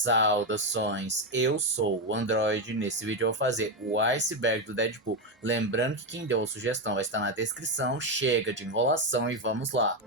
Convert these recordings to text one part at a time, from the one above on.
Saudações, eu sou o Android. Nesse vídeo eu vou fazer o iceberg do Deadpool. Lembrando que quem deu a sugestão vai estar na descrição. Chega de enrolação e vamos lá.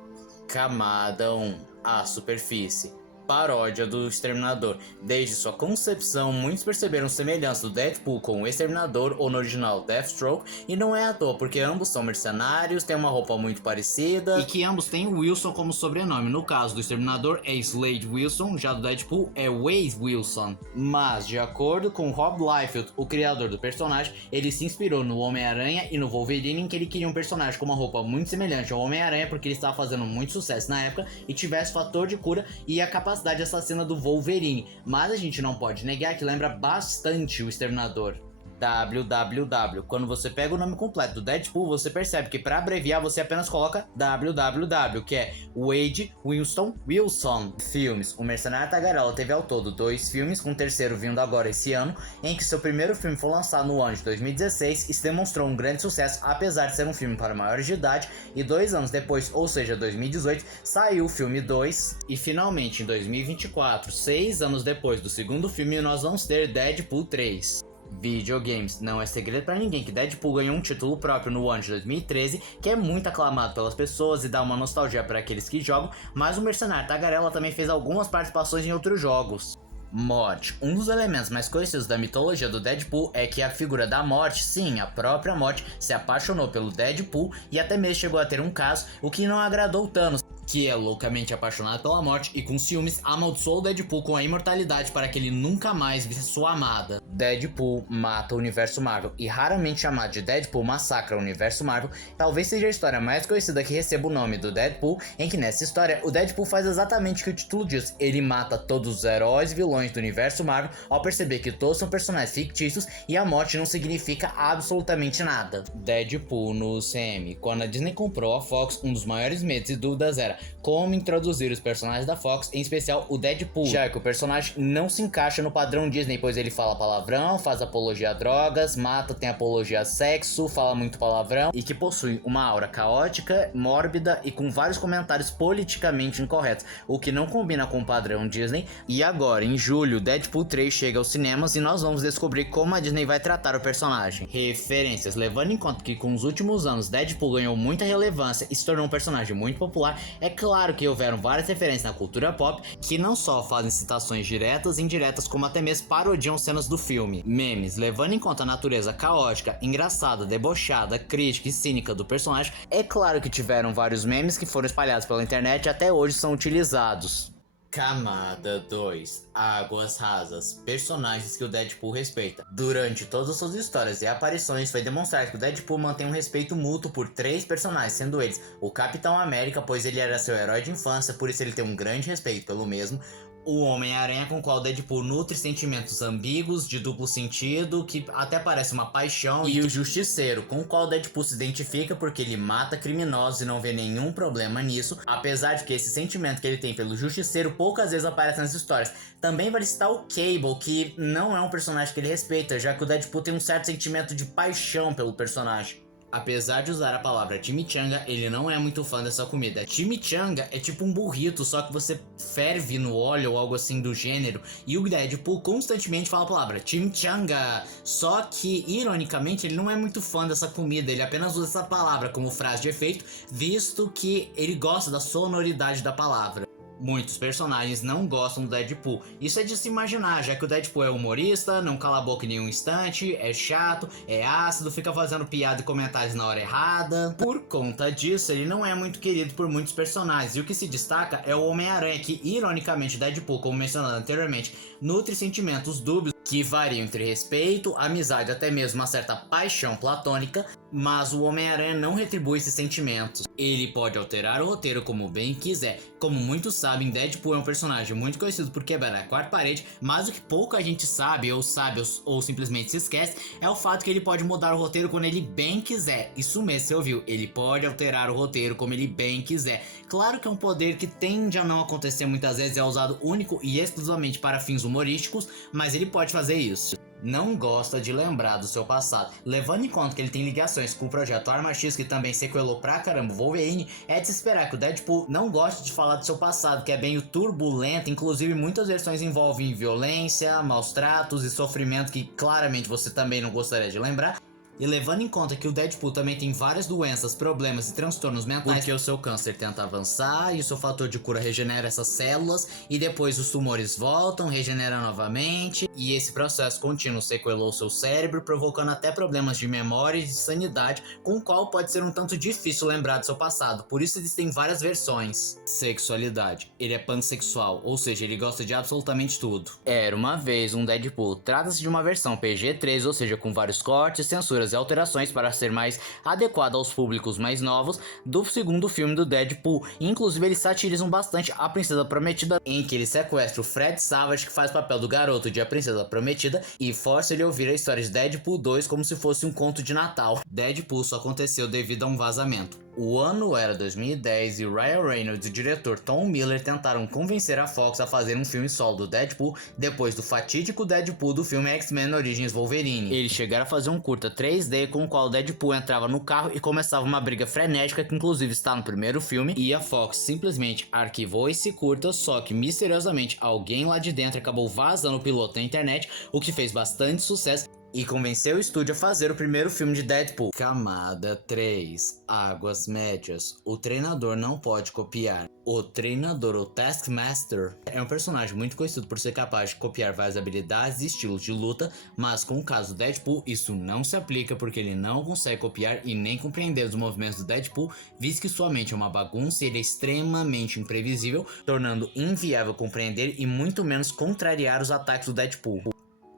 Camada 1, a superfície. Paródia do Exterminador. Desde sua concepção, muitos perceberam semelhança do Deadpool com o Exterminador ou no original Deathstroke, e não é à toa, porque ambos são mercenários, têm uma roupa muito parecida e que ambos têm Wilson como sobrenome. No caso do Exterminador é Slade Wilson, já do Deadpool é Wade Wilson. Mas, de acordo com Rob Liefeld, o criador do personagem, ele se inspirou no Homem-Aranha e no Wolverine, em que ele queria um personagem com uma roupa muito semelhante ao Homem-Aranha, porque ele estava fazendo muito sucesso na época e tivesse fator de cura e a capacidade assassina do Wolverine, mas a gente não pode negar que lembra bastante o Exterminador. www. Quando você pega o nome completo do Deadpool, você percebe que para abreviar você apenas coloca www, que é Wade Winston Wilson. Filmes. O Mercenário Tagarela teve ao todo 2 filmes, com o terceiro vindo agora esse ano, em que seu primeiro filme foi lançado no ano de 2016 e se demonstrou um grande sucesso, apesar de ser um filme para maiores de idade, e 2 anos depois, ou seja, 2018, saiu o filme 2, e finalmente em 2024, 6 anos depois do segundo filme, nós vamos ter Deadpool 3. Videogames. Não é segredo pra ninguém que Deadpool ganhou um título próprio no ano de 2013, que é muito aclamado pelas pessoas e dá uma nostalgia para aqueles que jogam, mas o Mercenário Tagarela também fez algumas participações em outros jogos. Morte. Um dos elementos mais conhecidos da mitologia do Deadpool é que a figura da Morte, sim, a própria Morte, se apaixonou pelo Deadpool e até mesmo chegou a ter um caso, o que não agradou Thanos, que é loucamente apaixonado pela Morte e com ciúmes amaldiçoou o Deadpool com a imortalidade para que ele nunca mais visse sua amada. Deadpool mata o universo Marvel, e raramente chamado de Deadpool massacra o universo Marvel, talvez seja a história mais conhecida que receba o nome do Deadpool, em que nessa história o Deadpool faz exatamente o que o título diz, ele mata todos os heróis e vilões do universo Marvel ao perceber que todos são personagens fictícios e a morte não significa absolutamente nada. Deadpool no CM. Quando a Disney comprou a Fox, um dos maiores medos e dúvidas era como introduzir os personagens da Fox, em especial o Deadpool, já que o personagem não se encaixa no padrão Disney, pois ele fala palavrão, faz apologia a drogas, mata, tem apologia a sexo, fala muito palavrão e que possui uma aura caótica, mórbida e com vários comentários politicamente incorretos, o que não combina com o padrão Disney. E agora, em julho, Deadpool 3 chega aos cinemas e nós vamos descobrir como a Disney vai tratar o personagem. Referências. Levando em conta que com os últimos anos Deadpool ganhou muita relevância e se tornou um personagem muito popular, é claro que houveram várias referências na cultura pop que não só fazem citações diretas e indiretas, como até mesmo parodiam cenas do filme. Memes. Levando em conta a natureza caótica, engraçada, debochada, crítica e cínica do personagem, é claro que tiveram vários memes que foram espalhados pela internet e até hoje são utilizados. Camada 2. Águas rasas. Personagens que o Deadpool respeita. Durante todas as suas histórias e aparições foi demonstrado que o Deadpool mantém um respeito mútuo por 3 personagens, sendo eles o Capitão América, pois ele era seu herói de infância, por isso ele tem um grande respeito pelo mesmo. O Homem-Aranha, com o qual Deadpool nutre sentimentos ambíguos, de duplo sentido, que até parece uma paixão. E o Justiceiro, com o qual Deadpool se identifica porque ele mata criminosos e não vê nenhum problema nisso, apesar de que esse sentimento que ele tem pelo Justiceiro poucas vezes aparece nas histórias. Também vale citar o Cable, que não é um personagem que ele respeita, já que o Deadpool tem um certo sentimento de paixão pelo personagem. Apesar de usar a palavra chimichanga, ele não é muito fã dessa comida. Chimichanga é tipo um burrito, só que você ferve no óleo ou algo assim do gênero. E o Deadpool constantemente fala a palavra chimichanga. Só que, ironicamente, ele não é muito fã dessa comida. Ele apenas usa essa palavra como frase de efeito, visto que ele gosta da sonoridade da palavra. Muitos personagens não gostam do Deadpool. Isso é de se imaginar, já que o Deadpool é humorista, não cala a boca em nenhum instante, é chato, é ácido, fica fazendo piada e comentários na hora errada. Por conta disso, ele não é muito querido por muitos personagens, e o que se destaca é o Homem-Aranha, que, ironicamente, Deadpool, como mencionado anteriormente, nutre sentimentos dúbios que variam entre respeito, amizade, até mesmo uma certa paixão platônica, mas o Homem-Aranha não retribui esses sentimentos. Ele pode alterar o roteiro como bem quiser. Como muitos sabem, Deadpool é um personagem muito conhecido por quebrar a quarta parede, mas o que pouca gente sabe ou simplesmente se esquece é o fato que ele pode mudar o roteiro quando ele bem quiser. Isso mesmo, você ouviu? Ele pode alterar o roteiro como ele bem quiser. Claro que é um poder que tende a não acontecer muitas vezes, é usado único e exclusivamente para fins humorísticos, mas ele pode fazer isso. não gosta de lembrar do seu passado. Levando em conta que ele tem ligações com o projeto Arma X, que também sequelou pra caramba o Wolverine, é de se esperar que o Deadpool não goste de falar do seu passado, que é bem turbulento. Inclusive muitas versões envolvem violência, maus tratos e sofrimento que claramente você também não gostaria de lembrar. E levando em conta que o Deadpool também tem várias doenças, problemas e transtornos mentais, porque o seu câncer tenta avançar e o seu fator de cura regenera essas células e depois os tumores voltam, regeneram novamente, e esse processo contínuo sequelou seu cérebro, provocando até problemas de memória e de sanidade, com o qual pode ser um tanto difícil lembrar do seu passado. Por isso existem várias versões. Sexualidade. Ele é pansexual, ou seja, ele gosta de absolutamente tudo. Era uma vez um Deadpool. Trata-se de uma versão PG-13, ou seja, com vários cortes, censuras e alterações para ser mais adequado aos públicos mais novos do segundo filme do Deadpool. Inclusive eles satirizam bastante A Princesa Prometida, em que ele sequestra o Fred Savage, que faz o papel do garoto de A Princesa Prometida, e força ele a ouvir a história de Deadpool 2 como se fosse um conto de Natal. Deadpool só aconteceu devido a um vazamento. O ano era 2010 e Ryan Reynolds e o diretor Tom Miller tentaram convencer a Fox a fazer um filme solo do Deadpool depois do fatídico Deadpool do filme X-Men Origins Wolverine. Eles chegaram a fazer um curta 3D com o qual o Deadpool entrava no carro e começava uma briga frenética que inclusive está no primeiro filme, e a Fox simplesmente arquivou esse curta, só que misteriosamente alguém lá de dentro acabou vazando o piloto na internet, o que fez bastante sucesso e convenceu o estúdio a fazer o primeiro filme de Deadpool. Camada 3. Águas Médias. O treinador não pode copiar. O treinador, o Taskmaster, é um personagem muito conhecido por ser capaz de copiar várias habilidades e estilos de luta, mas com o caso do Deadpool isso não se aplica porque ele não consegue copiar e nem compreender os movimentos do Deadpool, visto que sua mente é uma bagunça e ele é extremamente imprevisível, tornando inviável compreender e muito menos contrariar os ataques do Deadpool.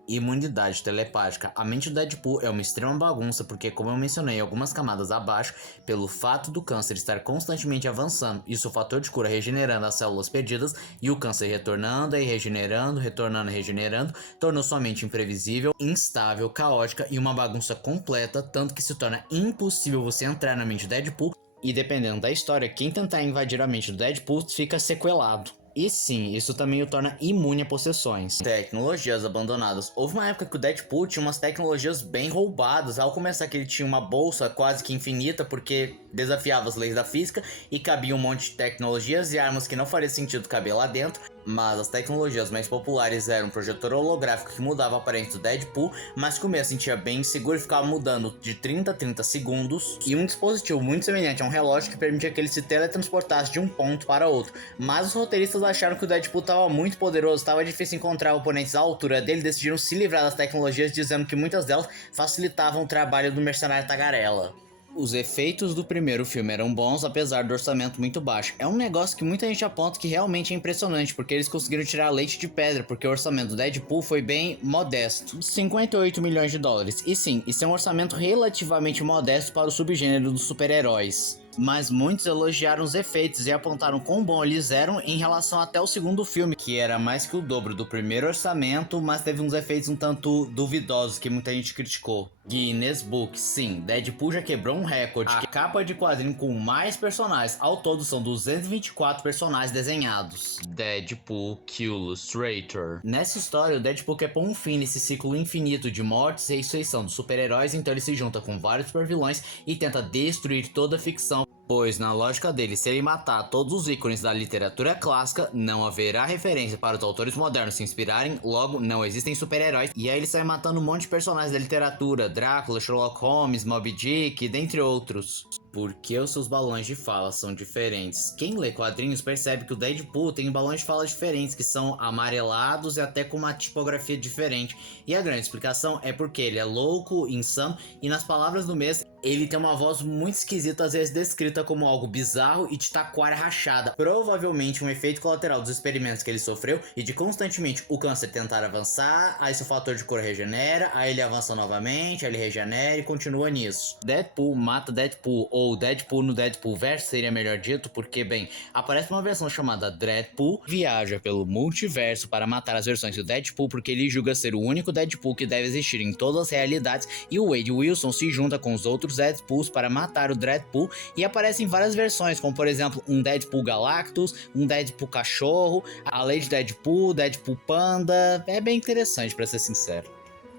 Imunidade telepática. A mente do Deadpool é uma extrema bagunça porque, como eu mencionei algumas camadas abaixo, pelo fato do câncer estar constantemente avançando e seu fator de cura regenerando as células perdidas e o câncer retornando e regenerando, retornando e regenerando, tornou sua mente imprevisível, instável, caótica e uma bagunça completa, tanto que se torna impossível você entrar na mente do Deadpool e, dependendo da história, quem tentar invadir a mente do Deadpool fica sequelado. E sim, isso também o torna imune a possessões. Tecnologias abandonadas. Houve uma época que o Deadpool tinha umas tecnologias bem roubadas. Ao começar que ele tinha uma bolsa quase que infinita, porque desafiava as leis da física e cabia um monte de tecnologias e armas que não faria sentido caber lá dentro. Mas as tecnologias mais populares eram um projetor holográfico que mudava a aparência do Deadpool, mas que o meio sentia bem inseguro e ficava mudando de 30 a 30 segundos, e um dispositivo muito semelhante a um relógio que permitia que ele se teletransportasse de um ponto para outro. Mas os roteiristas acharam que o Deadpool estava muito poderoso, estava difícil encontrar oponentes à altura dele, decidiram se livrar das tecnologias, dizendo que muitas delas facilitavam o trabalho do mercenário tagarela. Os efeitos do primeiro filme eram bons, apesar do orçamento muito baixo. É um negócio que muita gente aponta que realmente é impressionante, porque eles conseguiram tirar leite de pedra, porque o orçamento do Deadpool foi bem modesto, 58 milhões de dólares. E sim, isso é um orçamento relativamente modesto para o subgênero dos super-heróis. Mas muitos elogiaram os efeitos e apontaram quão bom eles eram em relação até o segundo filme, que era mais que o dobro do primeiro orçamento, mas teve uns efeitos um tanto duvidosos que muita gente criticou. Guinness Book, sim, Deadpool já quebrou um recorde. A capa de quadrinho com mais personagens, ao todo são 224 personagens desenhados. Deadpool Illustrator. Nessa história, o Deadpool quer pôr um fim nesse ciclo infinito de mortes e ressurreição dos super-heróis, então ele se junta com vários supervilões e tenta destruir toda a ficção. Pois, na lógica dele, se ele matar todos os ícones da literatura clássica, não haverá referência para os autores modernos se inspirarem, logo não existem super-heróis, e aí ele sai matando um monte de personagens da literatura, Drácula, Sherlock Holmes, Moby Dick, dentre outros. Porque os seus balões de fala são diferentes. Quem lê quadrinhos percebe que o Deadpool tem balões de fala diferentes, que são amarelados e até com uma tipografia diferente. E a grande explicação é porque ele é louco, insano, e nas palavras do mês, ele tem uma voz muito esquisita, às vezes descrita como algo bizarro e de taquara rachada. Provavelmente um efeito colateral dos experimentos que ele sofreu e de constantemente o câncer tentar avançar, aí seu fator de cura regenera, aí ele avança novamente, aí ele regenera e continua nisso. Deadpool mata Deadpool, ou Deadpool no Deadpool verso seria melhor dito, porque, bem, aparece uma versão chamada Dreadpool, viaja pelo multiverso para matar as versões do Deadpool porque ele julga ser o único Deadpool que deve existir em todas as realidades, e o Wade Wilson se junta com os outros Deadpools para matar o Dreadpool, e aparecem várias versões, como por exemplo um Deadpool Galactus, um Deadpool Cachorro, a Lady Deadpool, Deadpool Panda. É bem interessante, pra ser sincero.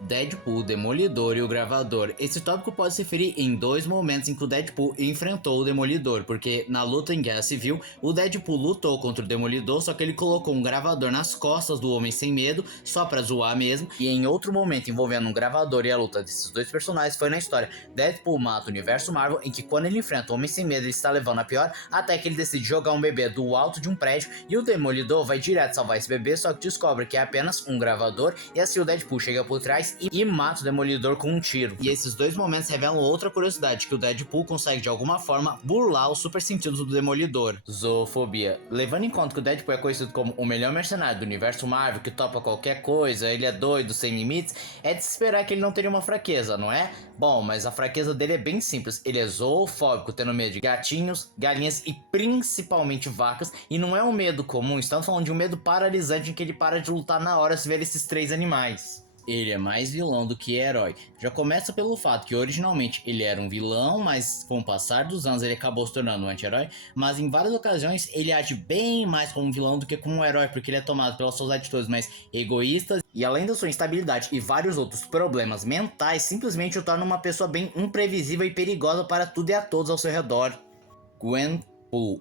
Deadpool, Demolidor e o Gravador. Esse tópico pode se referir em dois momentos em que o Deadpool enfrentou o Demolidor, porque na luta em Guerra Civil, o Deadpool lutou contra o Demolidor, só que ele colocou um gravador nas costas do Homem Sem Medo, só pra zoar mesmo, e em outro momento envolvendo um gravador e a luta desses dois personagens foi na história Deadpool mata o Universo Marvel, em que quando ele enfrenta o Homem Sem Medo ele está levando a pior, até que ele decide jogar um bebê do alto de um prédio, e o Demolidor vai direto salvar esse bebê, só que descobre que é apenas um gravador, e assim o Deadpool chega por trás e mata o Demolidor com um tiro. E esses dois momentos revelam outra curiosidade, que o Deadpool consegue de alguma forma burlar os super sentidos do Demolidor. Zoofobia. Levando em conta que o Deadpool é conhecido como o melhor mercenário do universo Marvel, que topa qualquer coisa, ele é doido, sem limites, é de se esperar que ele não teria uma fraqueza, não é? Bom, mas a fraqueza dele é bem simples, ele é zoofóbico, tendo medo de gatinhos, galinhas e principalmente vacas, e não é um medo comum, estamos falando de um medo paralisante em que ele para de lutar na hora se ver esses três animais. Ele é mais vilão do que herói. Já começa pelo fato que originalmente ele era um vilão, mas com o passar dos anos ele acabou se tornando um anti-herói, mas em várias ocasiões ele age bem mais como um vilão do que como um herói, porque ele é tomado pelas suas atitudes mais egoístas, e além da sua instabilidade e vários outros problemas mentais, simplesmente o torna uma pessoa bem imprevisível e perigosa para tudo e a todos ao seu redor. Gwenpool,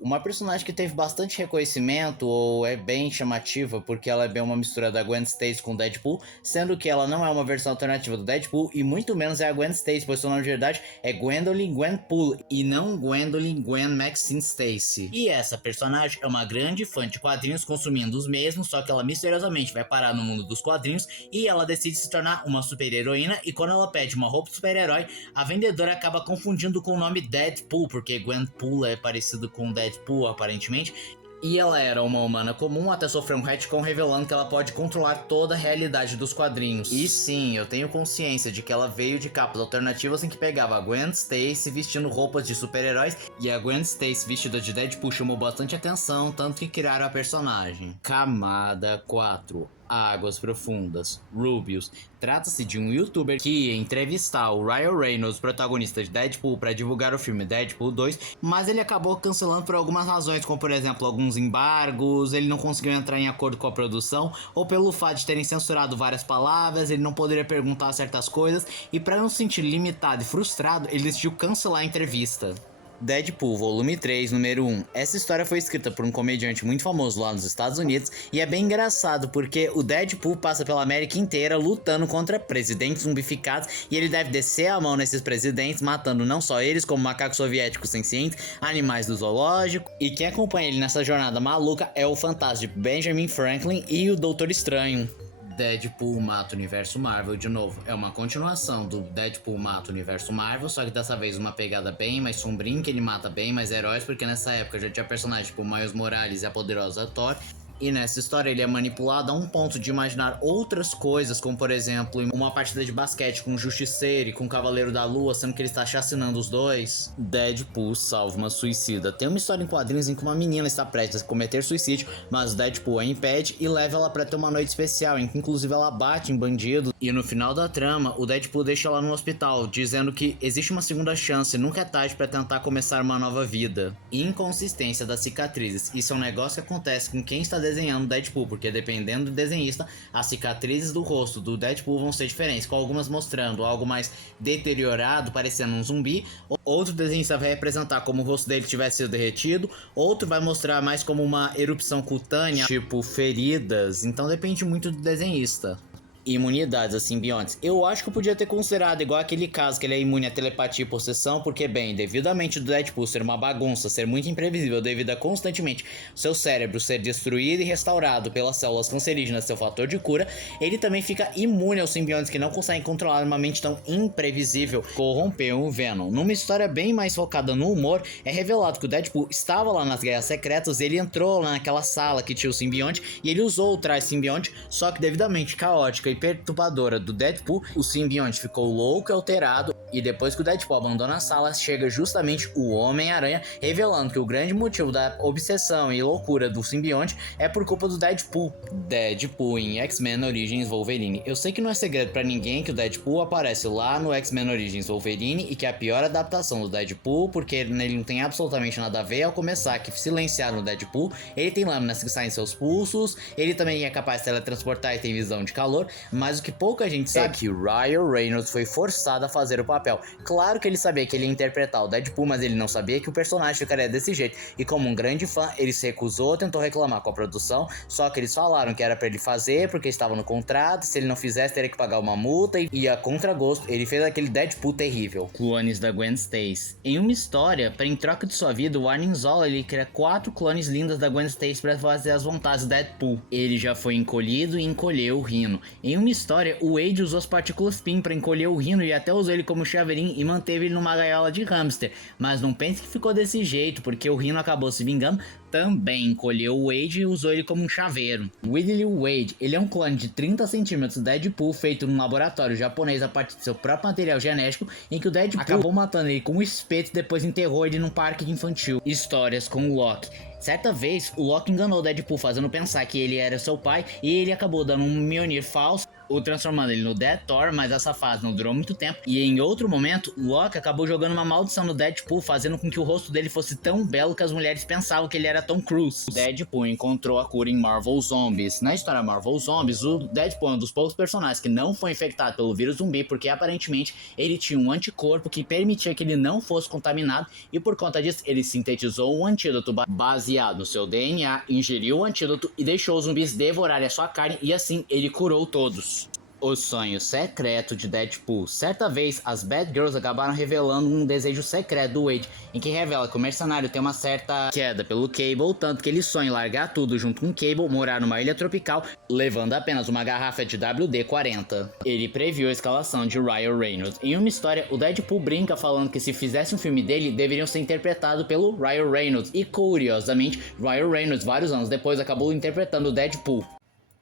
uma personagem que teve bastante reconhecimento ou é bem chamativa porque ela é bem uma mistura da Gwen Stacy com o Deadpool, sendo que ela não é uma versão alternativa do Deadpool e muito menos é a Gwen Stacy, pois seu nome de verdade é Gwendolyn Gwenpool e não Gwendolyn Gwen Maxine Stacy. E essa personagem é uma grande fã de quadrinhos, consumindo os mesmos, só que ela misteriosamente vai parar no mundo dos quadrinhos e ela decide se tornar uma super-heroína, e quando ela pede uma roupa de super-herói, a vendedora acaba confundindo com o nome Deadpool, porque Gwenpool é parecido com Deadpool aparentemente, e ela era uma humana comum até sofrer um retcon revelando que ela pode controlar toda a realidade dos quadrinhos. E sim, eu tenho consciência de que ela veio de capas alternativas em que pegava a Gwen Stacy vestindo roupas de super-heróis, e a Gwen Stacy vestida de Deadpool chamou bastante atenção, tanto que criaram a personagem. Camada 4. Águas Profundas. Rubius. Trata-se de um youtuber que ia entrevistar o Ryan Reynolds, protagonista de Deadpool, para divulgar o filme Deadpool 2, mas ele acabou cancelando por algumas razões, como por exemplo alguns embargos, ele não conseguiu entrar em acordo com a produção, ou pelo fato de terem censurado várias palavras, ele não poderia perguntar certas coisas, e para não se sentir limitado e frustrado, ele decidiu cancelar a entrevista. Deadpool, volume 3, número 1. Essa história foi escrita por um comediante muito famoso lá nos Estados Unidos e é bem engraçado porque o Deadpool passa pela América inteira lutando contra presidentes zumbificados e ele deve descer a mão nesses presidentes, matando não só eles, como macacos soviéticos sencientes, animais do zoológico. E quem acompanha ele nessa jornada maluca é o fantástico Benjamin Franklin e o Doutor Estranho. Deadpool mata o Universo Marvel de novo. É uma continuação do Deadpool mata o Universo Marvel, só que dessa vez uma pegada bem mais sombrinha, que ele mata bem mais heróis, porque nessa época já tinha personagens tipo Miles Morales e a poderosa Thor. E nessa história ele é manipulado a um ponto de imaginar outras coisas, como por exemplo uma partida de basquete com o Justiceiro e com o Cavaleiro da Lua, sendo que ele está chacinando os dois. Deadpool salva uma suicida. Tem uma história em quadrinhos em que uma menina está prestes a cometer suicídio, mas o Deadpool a impede e leva ela para ter uma noite especial, em que inclusive ela bate em bandidos. E no final da trama, o Deadpool deixa ela no hospital, dizendo que existe uma segunda chance, nunca é tarde para tentar começar uma nova vida. Inconsistência das cicatrizes. Isso é um negócio que acontece com quem está desenhando Deadpool, porque dependendo do desenhista, as cicatrizes do rosto do Deadpool vão ser diferentes, com algumas mostrando algo mais deteriorado, parecendo um zumbi, outro desenhista vai representar como o rosto dele tivesse sido derretido, outro vai mostrar mais como uma erupção cutânea, tipo feridas, então depende muito do desenhista. Imunidades a simbiontes. Eu acho que eu podia ter considerado igual aquele caso que ele é imune à telepatia e possessão, porque bem, devido à mente do Deadpool ser uma bagunça, ser muito imprevisível devido a constantemente seu cérebro ser destruído e restaurado pelas células cancerígenas, seu fator de cura, ele também fica imune aos simbiontes que não conseguem controlar uma mente tão imprevisível, corrompeu o Venom. Numa história bem mais focada no humor, é revelado que o Deadpool estava lá nas Guerras Secretas, ele entrou lá naquela sala que tinha o simbionte e ele usou o traje simbionte, só que devidamente caótica e perturbadora do Deadpool, o simbionte ficou louco e alterado E depois que o Deadpool abandona a sala, chega justamente o Homem-Aranha, revelando que o grande motivo da obsessão e loucura do simbionte é por culpa do Deadpool. Deadpool em X-Men Origins Wolverine. Eu sei que não é segredo pra ninguém que o Deadpool aparece lá no X-Men Origins Wolverine e que é a pior adaptação do Deadpool, porque ele não tem absolutamente nada a ver. Ao começar que silenciaram o Deadpool, ele tem lâminas que saem em seus pulsos, ele também é capaz de teletransportar e tem visão de calor, mas o que pouca gente sabe é que Ryan Reynolds foi forçado a fazer o papel. Claro que ele sabia que ele ia interpretar o Deadpool, mas ele não sabia que o personagem ficaria desse jeito, e como um grande fã, ele se recusou, tentou reclamar com a produção, só que eles falaram que era pra ele fazer, porque estava no contrato, se ele não fizesse teria que pagar uma multa, e a contragosto, ele fez aquele Deadpool terrível. Clones da Gwen Stacy. Em uma história, em troca de sua vida, o Arnim Zola ele cria 4 clones lindas da Gwen Stacy para fazer as vontades do Deadpool. Ele já foi encolhido e encolheu o Rhino. Em uma história, o Wade usou as partículas PIN para encolher o Rhino e até usou ele como chaveirinho e manteve ele numa gaiola de hamster. Mas não pense que ficou desse jeito, porque o Rhino acabou se vingando, também encolheu o Wade e usou ele como um chaveiro. Whitley Wade, ele é um clone de 30 centímetros do Deadpool feito num laboratório japonês a partir do seu próprio material genético, em que o Deadpool acabou matando ele com um espeto e depois enterrou ele num parque infantil. Histórias com o Loki. Certa vez, o Loki enganou o Deadpool fazendo pensar que ele era seu pai e ele acabou dando um Mjolnir falso, o transformando ele no Death Thor, mas essa fase não durou muito tempo. E em outro momento, Loki acabou jogando uma maldição no Deadpool, fazendo com que o rosto dele fosse tão belo que as mulheres pensavam que ele era Tom Cruise. O Deadpool encontrou a cura em Marvel Zombies. Na história Marvel Zombies, o Deadpool é um dos poucos personagens que não foi infectado pelo vírus zumbi, porque aparentemente ele tinha um anticorpo que permitia que ele não fosse contaminado, e por conta disso ele sintetizou um antídoto baseado no seu DNA, ingeriu o antídoto e deixou os zumbis devorarem a sua carne, e assim ele curou todos. O sonho secreto de Deadpool. Certa vez, as Bad Girls acabaram revelando um desejo secreto do Wade, em que revela que o mercenário tem uma certa queda pelo Cable, tanto que ele sonha em largar tudo junto com o Cable, morar numa ilha tropical, levando apenas uma garrafa de WD-40. Ele previu a escalação de Ryan Reynolds. Em uma história, o Deadpool brinca falando que se fizesse um filme dele, deveriam ser interpretados pelo Ryan Reynolds, e curiosamente, Ryan Reynolds, vários anos depois, acabou interpretando o Deadpool.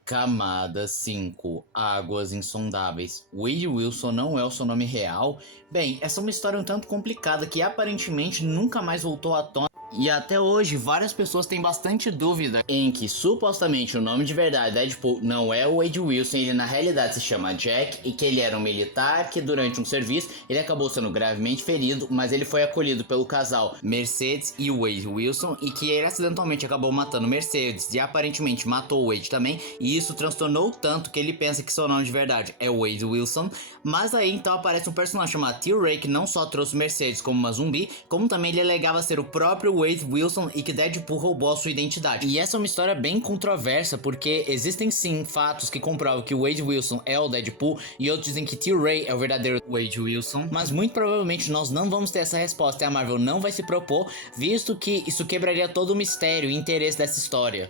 Camada 5. Águas Insondáveis. Wade Wilson não é o seu nome real? Bem, essa é uma história um tanto complicada que aparentemente nunca mais voltou à tona. E até hoje, várias pessoas têm bastante dúvida em que supostamente o nome de verdade Deadpool não é o Wade Wilson, ele na realidade se chama Jack, e que ele era um militar que durante um serviço ele acabou sendo gravemente ferido, mas ele foi acolhido pelo casal Mercedes e Wade Wilson, e que ele acidentalmente acabou matando Mercedes e aparentemente matou o Wade também, e isso transtornou tanto que ele pensa que seu nome de verdade é Wade Wilson. Mas aí então aparece um personagem chamado T-Ray que não só trouxe Mercedes como uma zumbi, como também ele alegava ser o próprio Wade Wilson e que Deadpool roubou a sua identidade. E essa é uma história bem controversa, porque existem sim fatos que comprovam que o Wade Wilson é o Deadpool e outros dizem que T-Ray é o verdadeiro Wade Wilson, mas muito provavelmente nós não vamos ter essa resposta e a Marvel não vai se propor, visto que isso quebraria todo o mistério e interesse dessa história.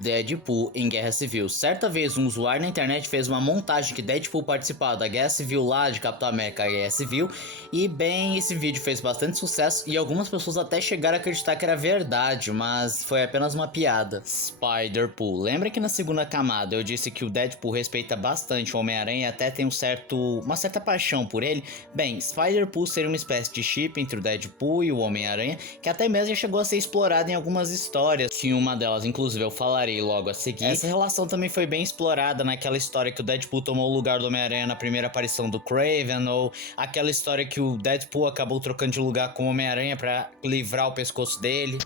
Deadpool em Guerra Civil. Certa vez um usuário na internet fez uma montagem que Deadpool participava da Guerra Civil lá de Capitão América Guerra Civil, e bem, esse vídeo fez bastante sucesso e algumas pessoas até chegaram a acreditar que era verdade, mas foi apenas uma piada. Spider-Pool. Lembra que na segunda camada eu disse que o Deadpool respeita bastante o Homem-Aranha e até tem uma certa paixão por ele? Bem, Spider-Pool seria uma espécie de chip entre o Deadpool e o Homem-Aranha, que até mesmo já chegou a ser explorada em algumas histórias, que uma delas inclusive eu falarei logo a seguir. Essa relação também foi bem explorada naquela história que o Deadpool tomou o lugar do Homem-Aranha na primeira aparição do Kraven, ou aquela história que o Deadpool acabou trocando de lugar com o Homem-Aranha pra livrar o pescoço dele.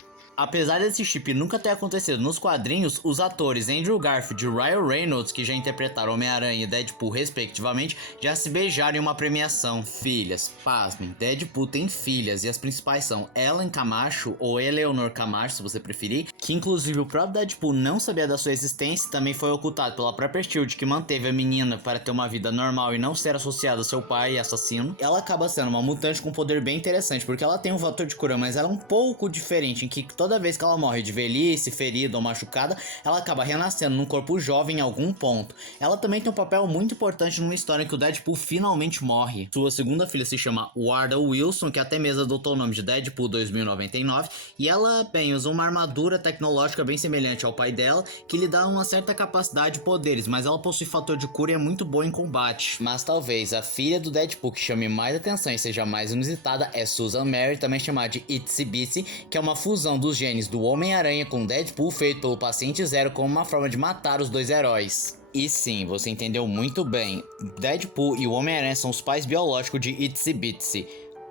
Apesar desse chip nunca ter acontecido nos quadrinhos, os atores Andrew Garfield e Ryan Reynolds, que já interpretaram Homem-Aranha e Deadpool respectivamente, já se beijaram em uma premiação. Filhas, pasmem, Deadpool tem filhas e as principais são Ellen Camacho, ou Eleanor Camacho se você preferir, que inclusive o próprio Deadpool não sabia da sua existência e também foi ocultado pela própria SHIELD, que manteve a menina para ter uma vida normal e não ser associada ao seu pai assassino. Ela acaba sendo uma mutante com um poder bem interessante, porque ela tem um fator de cura, mas ela é um pouco diferente, em que toda toda vez que ela morre de velhice, ferida ou machucada, ela acaba renascendo num corpo jovem em algum ponto. Ela também tem um papel muito importante numa história em que o Deadpool finalmente morre. Sua segunda filha se chama Wardell Wilson, que até mesmo adotou o nome de Deadpool 2099, e ela, bem, usa uma armadura tecnológica bem semelhante ao pai dela, que lhe dá uma certa capacidade de poderes, mas ela possui fator de cura e é muito boa em combate. Mas talvez a filha do Deadpool que chame mais atenção e seja mais inusitada é Susan Mary, também chamada de Itsy Bitsy, que é uma fusão dos genes do Homem-Aranha com Deadpool feito pelo Paciente Zero como uma forma de matar os dois heróis. E sim, você entendeu muito bem, Deadpool e o Homem-Aranha são os pais biológicos de Itsy Bitsy.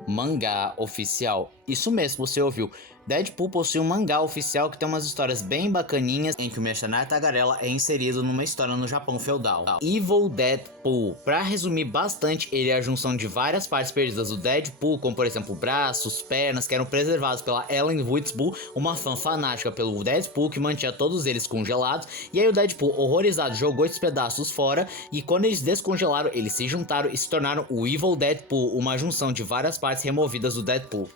Mangá oficial. Isso mesmo, você ouviu. Deadpool possui um mangá oficial que tem umas histórias bem bacaninhas em que o mercenário Tagarela é inserido numa história no Japão feudal. Evil Deadpool. Pra resumir bastante, ele é a junção de várias partes perdidas do Deadpool, como por exemplo braços, pernas, que eram preservados pela Ellen Witherspoon, uma fã fanática pelo Deadpool que mantinha todos eles congelados, e aí o Deadpool, horrorizado, jogou esses pedaços fora, e quando eles descongelaram, eles se juntaram e se tornaram o Evil Deadpool, uma junção de várias partes removidas do Deadpool.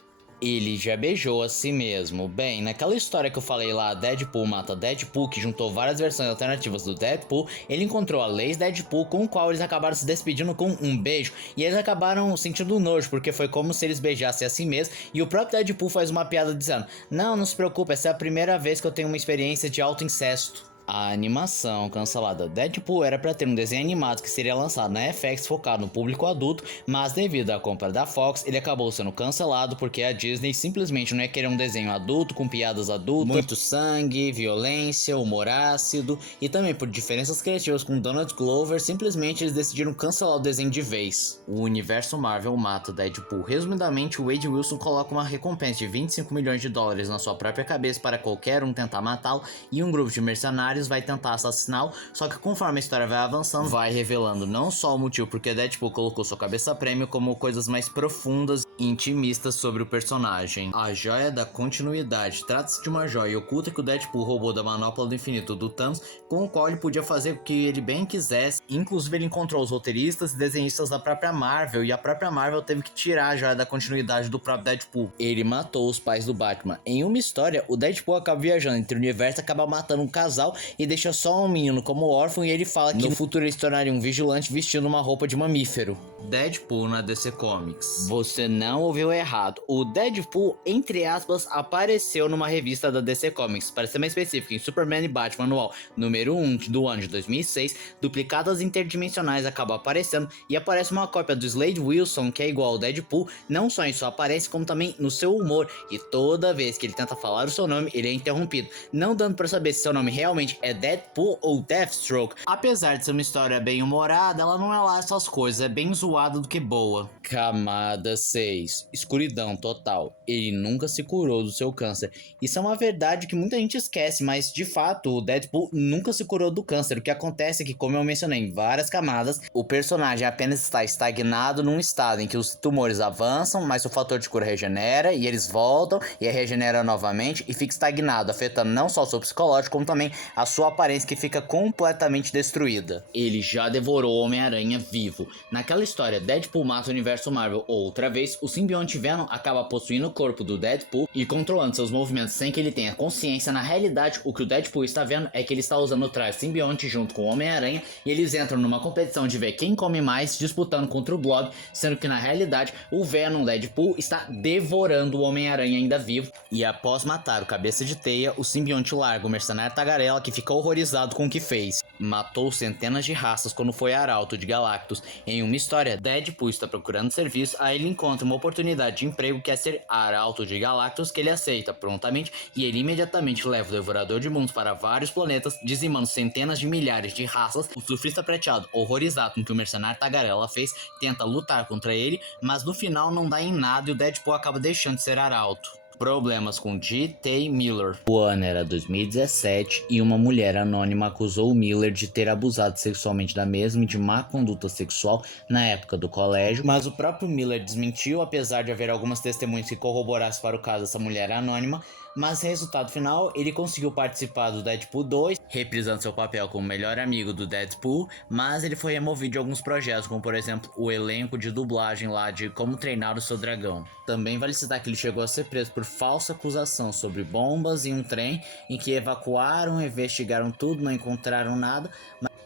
Ele já beijou a si mesmo. Bem, naquela história que eu falei lá, Deadpool mata Deadpool, que juntou várias versões alternativas do Deadpool, ele encontrou a Lace Deadpool, com o qual eles acabaram se despedindo com um beijo, e eles acabaram sentindo nojo, porque foi como se eles beijassem a si mesmo, e o próprio Deadpool faz uma piada dizendo: não se preocupe, essa é a primeira vez que eu tenho uma experiência de auto-incesto. A animação cancelada Deadpool era para ter um desenho animado que seria lançado na FX focado no público adulto, mas devido à compra da Fox, ele acabou sendo cancelado porque a Disney simplesmente não ia querer um desenho adulto com piadas adultas, muito sangue, violência, humor ácido, e também por diferenças criativas com Donald Glover, simplesmente eles decidiram cancelar o desenho de vez. O universo Marvel mata Deadpool. Resumidamente, o Wade Wilson coloca uma recompensa de 25 milhões de dólares na sua própria cabeça para qualquer um tentar matá-lo, e um grupo de mercenários vai tentar assassiná-lo, só que conforme a história vai avançando, vai revelando não só o motivo porque Deadpool colocou sua cabeça a prêmio, como coisas mais profundas e intimistas sobre o personagem. A Joia da Continuidade. Trata-se de uma joia oculta que o Deadpool roubou da Manopla do Infinito do Thanos, com o qual ele podia fazer o que ele bem quisesse. Inclusive ele encontrou os roteiristas e desenhistas da própria Marvel, e a própria Marvel teve que tirar a Joia da Continuidade do próprio Deadpool. Ele matou os pais do Batman. Em uma história, o Deadpool acaba viajando entre o universo e acaba matando um casal e deixa só um menino como órfão, e ele fala que no futuro ele se tornaria um vigilante vestindo uma roupa de mamífero. Deadpool na DC Comics. Você não ouviu errado. O Deadpool, entre aspas, apareceu numa revista da DC Comics. Para ser mais específico, em Superman e Batman Anual número 1 do ano de 2006, duplicadas interdimensionais acabam aparecendo, e aparece uma cópia do Slade Wilson que é igual ao Deadpool, não só em sua aparência, como também no seu humor, e toda vez que ele tenta falar o seu nome, ele é interrompido, não dando para saber se seu nome realmente é Deadpool ou Deathstroke. Apesar de ser uma história bem humorada, ela não é lá essas coisas, é bem zoada do que boa. Camada 6. Escuridão total. Ele nunca se curou do seu câncer. Isso é uma verdade que muita gente esquece, mas de fato o Deadpool nunca se curou do câncer. O que acontece é que, como eu mencionei em várias camadas, o personagem apenas está estagnado num estado em que os tumores avançam, mas o fator de cura regenera, e eles voltam, e aí regenera novamente, e fica estagnado, afetando não só o seu psicológico, como também a sua aparência, que fica completamente destruída. Ele já devorou o Homem-Aranha vivo. Naquela história, Deadpool mata o universo Marvel outra vez, o simbionte Venom acaba possuindo o corpo do Deadpool e controlando seus movimentos sem que ele tenha consciência. Na realidade, o que o Deadpool está vendo é que ele está usando o traje simbionte junto com o Homem-Aranha, e eles entram numa competição de ver quem come mais, disputando contra o Blob, sendo que na realidade o Venom Deadpool está devorando o Homem-Aranha ainda vivo, e após matar o Cabeça de Teia, o simbionte larga o mercenário Tagarela, que fica horrorizado com o que fez. Matou centenas de raças quando foi arauto de Galactus. Em uma história, Deadpool está procurando serviço, aí ele encontra uma oportunidade de emprego que é ser arauto de Galactus, que ele aceita prontamente, e ele imediatamente leva o Devorador de Mundos para vários planetas, dizimando centenas de milhares de raças. O Surfista Prateado, horrorizado com o que o mercenário Tagarela fez, tenta lutar contra ele, mas no final não dá em nada e o Deadpool acaba deixando de ser arauto. Problemas com G.T. Miller. O ano era 2017 e uma mulher anônima acusou o Miller de ter abusado sexualmente da mesma e de má conduta sexual na época do colégio, mas o próprio Miller desmentiu, apesar de haver algumas testemunhas que corroborassem para o caso dessa mulher anônima. Mas resultado final, ele conseguiu participar do Deadpool 2, reprisando seu papel como melhor amigo do Deadpool, mas ele foi removido de alguns projetos, como por exemplo o elenco de dublagem lá de Como Treinar o Seu Dragão. Também vale citar que ele chegou a ser preso por falsa acusação sobre bombas em um trem em que evacuaram, investigaram tudo, não encontraram nada.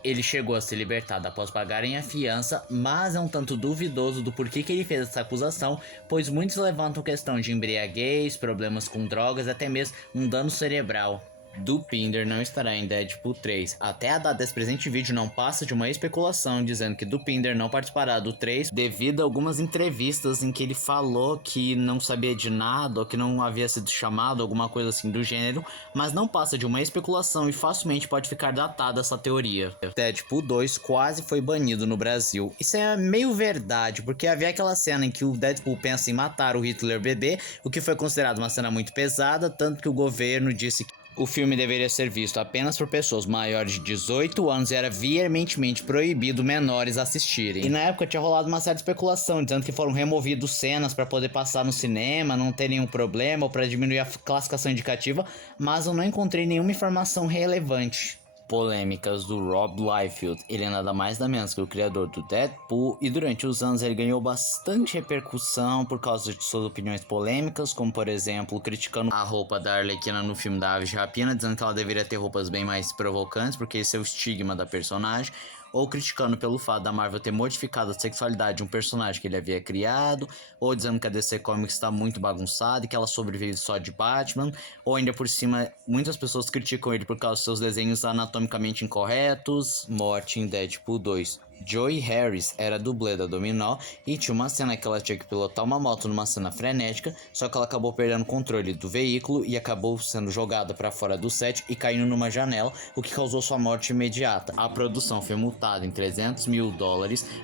Ele chegou a ser libertado após pagarem a fiança, mas é um tanto duvidoso do porquê que ele fez essa acusação, pois muitos levantam questão de embriaguez, problemas com drogas, até mesmo um dano cerebral. Dopinder não estará em Deadpool 3. Até a data desse presente vídeo não passa de uma especulação dizendo que Dopinder não participará do 3 devido a algumas entrevistas em que ele falou que não sabia de nada ou que não havia sido chamado, alguma coisa assim do gênero, mas não passa de uma especulação e facilmente pode ficar datada essa teoria. Deadpool 2 quase foi banido no Brasil. Isso é meio verdade, porque havia aquela cena em que o Deadpool pensa em matar o Hitler bebê, o que foi considerado uma cena muito pesada, tanto que o governo disse que o filme deveria ser visto apenas por pessoas maiores de 18 anos e era veementemente proibido menores assistirem. E na época tinha rolado uma certa especulação, dizendo que foram removidos cenas para poder passar no cinema, não ter nenhum problema ou para diminuir a classificação indicativa, mas eu não encontrei nenhuma informação relevante. Polêmicas do Rob Liefeld. Ele é nada mais nada menos que o criador do Deadpool e durante os anos ele ganhou bastante repercussão por causa de suas opiniões polêmicas, como por exemplo criticando a roupa da Arlequina no filme da Aves de Rapina, dizendo que ela deveria ter roupas bem mais provocantes porque esse é o estigma da personagem, ou criticando pelo fato da Marvel ter modificado a sexualidade de um personagem que ele havia criado, ou dizendo que a DC Comics está muito bagunçada e que ela sobrevive só de Batman, ou ainda por cima, muitas pessoas criticam ele por causa dos seus desenhos anatomicamente incorretos. Morte em Deadpool 2. Joey Harris era dublê da Dominó e tinha uma cena que ela tinha que pilotar uma moto numa cena frenética, só que ela acabou perdendo o controle do veículo e acabou sendo jogada para fora do set e caindo numa janela, o que causou sua morte imediata. A produção foi multada em $300 mil.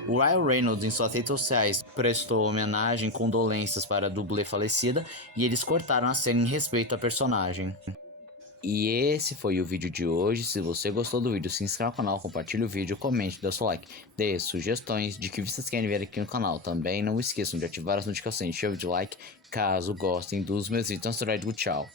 O Ryan Reynolds em suas redes sociais prestou homenagem e condolências para a dublê falecida e eles cortaram a cena em respeito à personagem. E esse foi o vídeo de hoje. Se você gostou do vídeo, se inscreva no canal, compartilhe o vídeo, comente, dê seu like, dê sugestões de que vocês querem ver aqui no canal. Também não esqueçam de ativar as notificações, chave de like, caso gostem dos meus vídeos. Então, tchau.